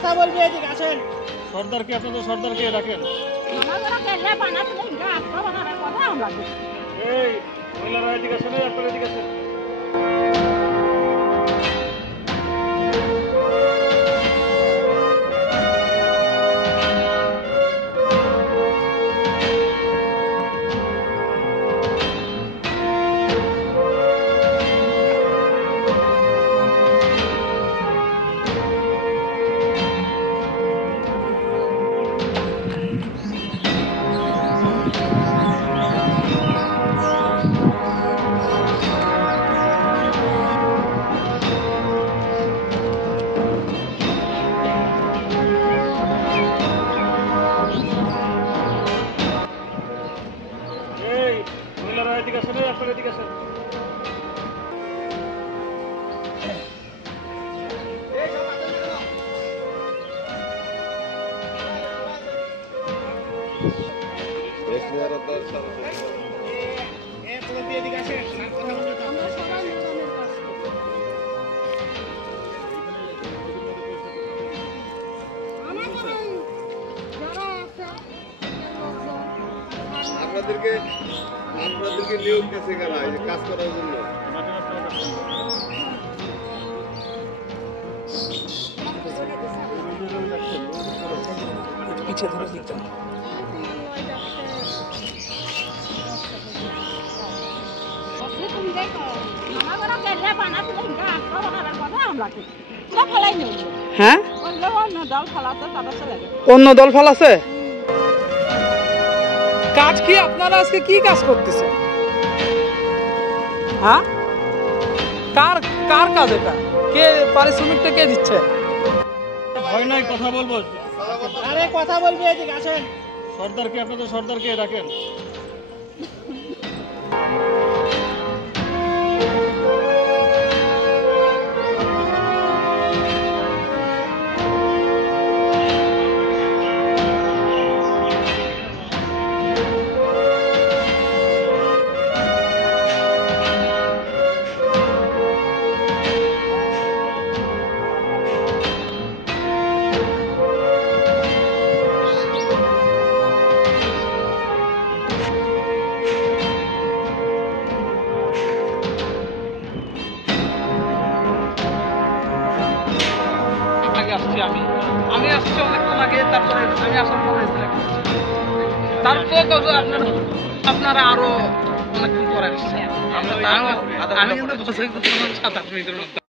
কথা বলবি, এদিকে আসেন। সর্দারকে, আপনাদের সর্দারকে ডাকেন। এই মহিলারা এদিকে আসেন, আপনারা এদিকে আসেন। এদিকে আসেন, আপনারা এদিকে আসেন। আপনাদেরকে নিয়োগ কাছে গেল কাজ করার জন্য। পিছিয়ে ধরে দিতে হ্যাঁ, অন্য দল ফালাছে। কাজ কি আপনারা আজকে কি কাজ করতেছেন? হ্যাঁ, কার কার কাজ এটা? কে পারিশ্রমিকটা কে দিচ্ছে? ভয় নাই, কথা বলবো। আরে কথা বলবি, এদিকে আসেন। সর্দারকে, আপনাদের সর্দারকে ডাকেন। আমি আসছি অনেকক্ষণ আগে, তারপরে আমি আসার পরে তারপর আপনারা আরো অনেকক্ষণ পরে আসছেন। আমি কিন্তু 7-8 মিনিটের মধ্যে